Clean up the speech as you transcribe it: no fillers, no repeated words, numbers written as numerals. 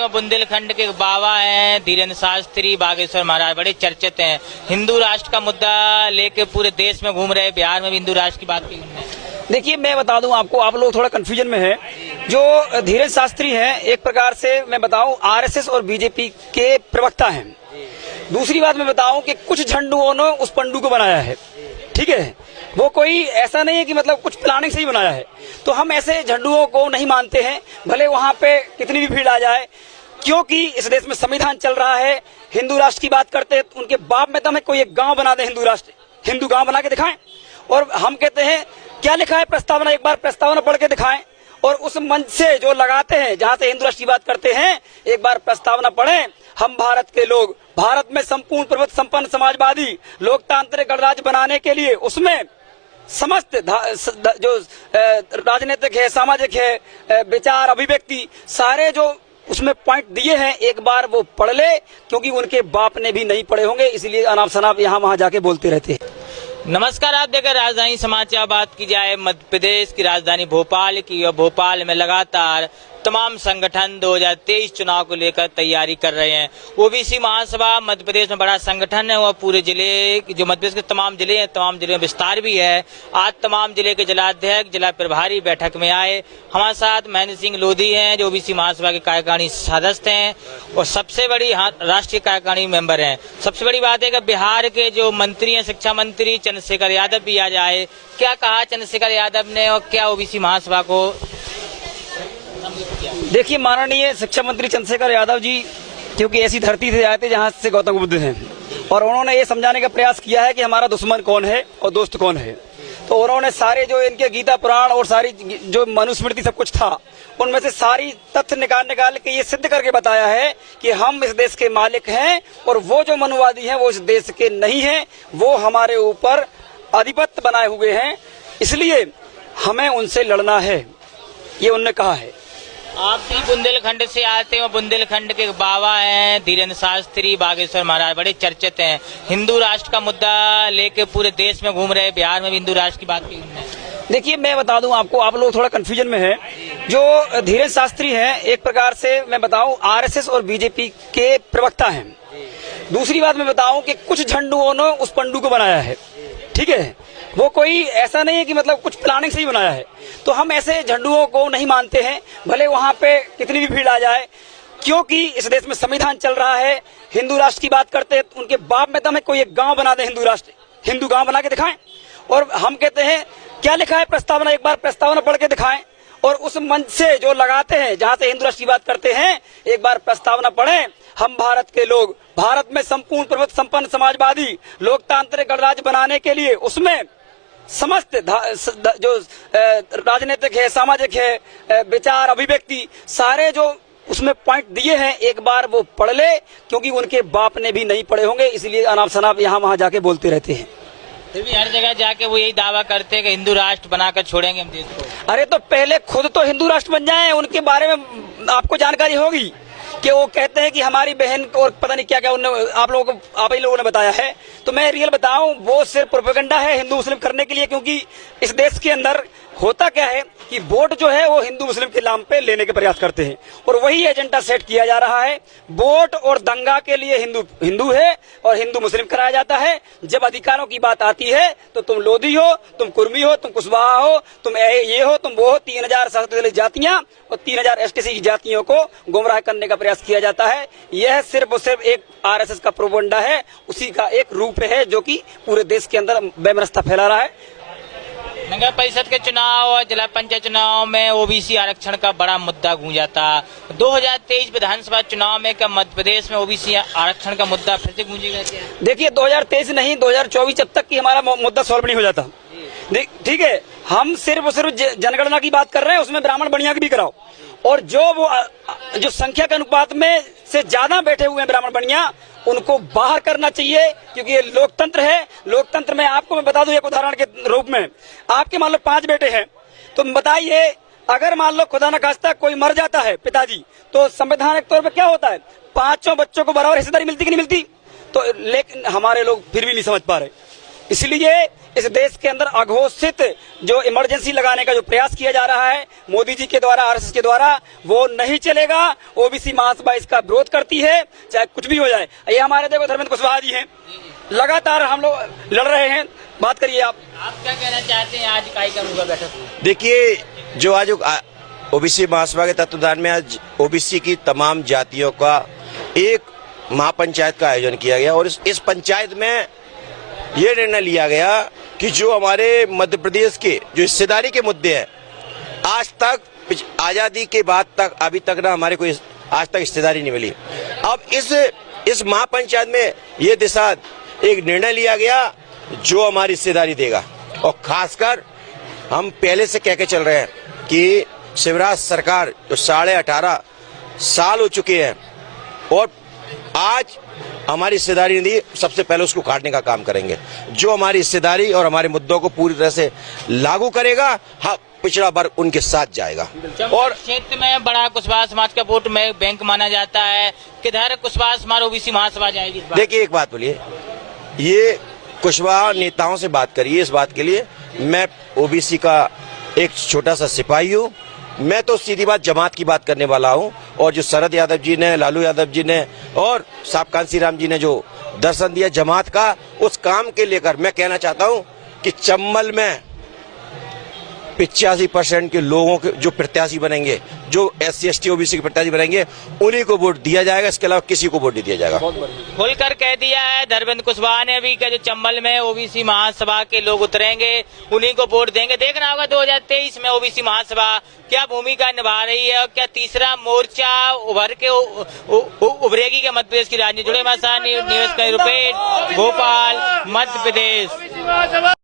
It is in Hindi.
आते हो बुंदेलखंड के बाबा हैं धीरेन्द्र शास्त्री बागेश्वर महाराज, बड़े चर्चित हैं। हिंदू राष्ट्र का मुद्दा लेके पूरे देश में घूम रहे, बिहार में भी हिंदू राष्ट्र की बात की उन्होंने। देखिए, मैं बता दूं आपको, आप लोग थोड़ा कंफ्यूजन में है। जो धीरेन्द्र शास्त्री हैं, एक प्रकार से मैं बताऊं आरएसएस और बीजेपी के प्रवक्ता हैं। दूसरी बात मैं बताऊं कि कुछ झंडुओं ने उस पंडू को बनाया है, ठीक है। वो कोई ऐसा नहीं है कि मतलब कुछ प्लानिंग से ही बनाया है। तो हम ऐसे झंडुओं को नहीं मानते हैं, भले वहां पे कितनी भी भीड़ आ जाए, क्योंकि इस देश में संविधान चल रहा है। हिंदू राष्ट्र की बात करते हैं, उनके बाप में दम है, कोई एक गांव बना दे हिंदू राष्ट्र, हिंदू गांव बना के दिखाएं। और हम कहते हैं क्या लिखा है प्रस्तावना, एक बार प्रस्तावना पढ़ के दिखाएं। और उस मंच से जो लगाते हैं, जहां से हिंदू राष्ट्र की बात करते हैं, एक बार प्रस्तावना पढ़ें। हम भारत के लोग, भारत में संपूर्ण प्रभुत्व संपन्न समाजवादी लोकतांत्रिक गणराज्य बनाने के लिए उसमें समस्त जो राजनीतिक है, सामाजिक है, विचार, अभिव्यक्ति, सारे जो उसमें पॉइंट दिए हैं, एक बार वो पढ़ ले, क्योंकि उनके बाप ने भी नहीं पढ़े होंगे, इसलिए अनाप शनाप यहाँ वहाँ जाके बोलते रहते हैं। नमस्कार, आप देखें राजधानी समाचार। बात की जाए मध्य प्रदेश की राजधानी भोपाल की, और भोपाल में लगातार तमाम संगठन 2023 चुनाव को लेकर तैयारी कर रहे हैं। ओबीसी महासभा मध्य प्रदेश में बड़ा संगठन है, वह पूरे जिले, जो मध्य प्रदेश के तमाम जिले हैं, तमाम जिले में विस्तार भी है। आज तमाम जिले के जिलाध्यक्ष, जिला प्रभारी बैठक में आए। हमारे साथ महेंद्र सिंह लोधी हैं, जो ओबीसी महासभा के कार्यकारिणी सदस्य हैं और सबसे बड़ी राष्ट्रीय कार्यकारिणी मेंबर हैं। सबसे बड़ी बात है कि बिहार के जो मंत्री हैं, शिक्षा मंत्री चंद्रशेखर यादव भी आज आए। क्या कहा चंद्रशेखर यादव ने और क्या ओबीसी महासभा को? देखिए, माननीय शिक्षा मंत्री चंद्रशेखर यादव जी, क्योंकि ऐसी धरती से आए थे जहां से गौतम बुद्ध हैं, और उन्होंने ये समझाने का प्रयास किया है कि हमारा दुश्मन कौन है और दोस्त कौन है। तो उन्होंने सारे जो इनके गीता पुराण और सारी जो मनुस्मृति सब कुछ था, उनमें से सारी तथ्य निकाल के ये सिद्ध करके बताया है कि हम इस देश के मालिक हैं, और वो जो मनुवादी हैं वो इस देश के नहीं हैं, वो हमारे ऊपर आधिपत्य बनाए हुए हैं, इसलिए हमें उनसे लड़ना है, ये उन्होंने कहा है। आप भी बुंदेलखंड से आते हो, बुंदेलखंड के बाबा हैं धीरेन्द्र शास्त्री बागेश्वर महाराज, बड़े चर्चित हैं। हिंदू राष्ट्र का मुद्दा लेके पूरे देश में घूम रहे, बिहार में भी हिंदू राष्ट्र की बात की उन्होंने। देखिए, मैं बता दूं आपको, आप लोग थोड़ा कंफ्यूजन में है। जो धीरेन्द्र शास्त्री हैं, एक प्रकार से मैं बताऊं आरएसएस और बीजेपी के प्रवक्ता हैं। दूसरी बात मैं बताऊं कि कुछ झंडुओं ने उस पंडू को बनाया है, ठीक है। वो कोई ऐसा नहीं है कि मतलब कुछ प्लानिंग से ही बनाया है। तो हम ऐसे झंडुओं को नहीं मानते हैं, भले वहां पे कितनी भी भीड़ आ जाए, क्योंकि इस देश में संविधान चल रहा है। हिंदू राष्ट्र की बात करते हैं, उनके बाप में दम है, कोई एक गांव बना दे हिंदू राष्ट्र, हिंदू गांव बना के दिखाएं। और हम कहते हैं क्या लिखा है प्रस्तावना, एक बार प्रस्तावना पढ़ के दिखाएं। और उस मंच से जो लगाते हैं, जहां से हिंदू राष्ट्र की बात करते हैं, एक बार प्रस्तावना पढ़ें। हम भारत के लोग, भारत में संपूर्ण प्रभुत्व संपन्न समाजवादी लोकतांत्रिक गणराज्य बनाने के लिए उसमें समस्त जो राजनीतिक है, सामाजिक है, विचार, अभिव्यक्ति, सारे जो उसमें पॉइंट दिए हैं, एक बार वो पढ़ ले, क्योंकि उनके बाप ने भी नहीं पढ़े होंगे, इसलिए अनाप शनाप यहाँ वहाँ जाके बोलते रहते हैं। फिर भी हर जगह जाके वो यही दावा करते हैं कि हिंदू राष्ट्र बनाकर छोड़ेंगे हम देश को। अरे तो पहले खुद तो हिंदू राष्ट्र बन जाएं, उनके बारे में आपको जानकारी होगी कि वो कहते हैं कि हमारी बहन और पता नहीं क्या क्या आप ही लोगों ने बताया है। तो मैं रियल बताऊं, वो सिर्फ प्रोपेगेंडा है हिंदू मुस्लिम करने के लिए, क्योंकि इस देश के अंदर होता क्या है कि वोट जो है वो हिंदू मुस्लिम के नाम पे लेने के प्रयास करते हैं, और वही एजेंडा सेट किया जा रहा है। वोट और दंगा के लिए हिंदू है और हिंदू मुस्लिम कराया जाता है। जब अधिकारों की बात आती है तो तुम लोधी हो, तुम कुर्मी हो, तुम कुशवाहा हो, तुम ये हो, तुम वो हो। 3000 जातियां और 3000 एसटीसी की जातियों को गुमराह करने का प्रयास किया जाता है। यह सिर्फ और सिर्फ एक आरएसएस का प्रोपेगेंडा है, उसी का एक रूप है जो कि पूरे देश के अंदर वैमनस्यता फैला रहा है। नगर परिषद के चुनाव और जिला पंचायत चुनाव में ओबीसी आरक्षण का बड़ा मुद्दा गूंजा था। 2023 विधानसभा चुनाव में क्या मध्य प्रदेश में ओबीसी आरक्षण का मुद्दा फिर से गूंजेगा क्या? देखिए, 2023 नहीं, 2024 जब तक कि हमारा मुद्दा सॉल्व नहीं हो जाता, ठीक है। हम सिर्फ जनगणना की बात कर रहे हैं, उसमें ब्राह्मण बनिया की भी कराओ, और जो संख्या के अनुपात में से ज्यादा बैठे हुए हैं ब्राह्मण बनिया, उनको बाहर करना चाहिए, क्योंकि ये लोकतंत्र है। लोकतंत्र में आपको मैं बता दूं एक उदाहरण के रूप में, आपके मान लो 5 बेटे हैं, तो बताइए अगर मान लो खुदा न खास्ता कोई मर जाता है पिताजी, तो संवैधानिक तौर पे क्या होता है, 5 बच्चों को बराबर हिस्सेदारी मिलती कि नहीं मिलती? तो लेकिन हमारे लोग फिर भी नहीं समझ पा रहे। इसलिए इस देश के अंदर अघोषित जो इमरजेंसी लगाने का जो प्रयास किया जा रहा है मोदी जी के द्वारा, आरएसएस के द्वारा, वो नहीं चलेगा। ओबीसी महासभा इसका विरोध करती है, चाहे कुछ भी हो जाए। ये हमारे देखो धर्मेंद्र कुशवाहा जी हैं, लगातार हम लोग लड़ रहे हैं। बात करिए आप क्या कहना चाहते हैं? आज इकाई का होगा बैठक। देखिए, जो आज ओबीसी महासभा के तत्वाधान में आज ओबीसी की तमाम जातियों का एक महापंचायत का आयोजन किया गया और इस पंचायत में ये निर्णय लिया गया कि जो हमारे मध्य प्रदेश के जो हिस्सेदारी के मुद्दे हैं, आज तक आजादी के बाद तक अभी तक ना हमारे कोई आज तक हिस्सेदारी नहीं मिली। अब इस महापंचायत में ये दिशा एक निर्णय लिया गया जो हमारी हिस्सेदारी देगा। और खासकर हम पहले से कह के चल रहे हैं कि शिवराज सरकार जो 18.5 साल हो चुके हैं और आज हमारी हिस्सेदारी नहीं दी, सबसे पहले उसको काटने का काम करेंगे। जो हमारी हिस्सेदारी और हमारे मुद्दों को पूरी तरह से लागू करेगा, हाँ, पिछड़ा वर्ग उनके साथ जाएगा। और क्षेत्र में बड़ा कुशवाहा समाज का वोट में बैंक माना जाता है, किधर कुशवाहा समाज ओबीसी महासभा जाएगी? देखिए, एक बात बोलिए, ये कुशवाहा नेताओं से बात करिए इस बात के लिए। मैं ओबीसी का एक छोटा सा सिपाही हूँ। मैं तो सीधी बात जमात की बात करने वाला हूं। और जो शरद यादव जी ने, लालू यादव जी ने और साहब कांसी राम जी ने जो दर्शन दिया जमात का, उस काम के लेकर मैं कहना चाहता हूं कि चंबल में 85% के लोगों के जो प्रत्याशी बनेंगे, जो SC ST OBC के प्रत्याशी बनेंगे, उन्हीं को वोट दिया जाएगा। इसके अलावा किसी को वोट नहीं दिया जाएगा। खुलकर कह दिया है धर्मेंद्र कुशवाहा ने भी कि जो चंबल में ओबीसी महासभा के लोग उतरेंगे उन्हीं को वोट देंगे। देखना होगा 2023 में ओबीसी महासभा क्या भूमिका निभा रही है और क्या तीसरा मोर्चा उभर के उभरेगी क्या मध्य प्रदेश की राजनीति। जुड़े न्यूज़, भोपाल, मध्य प्रदेश।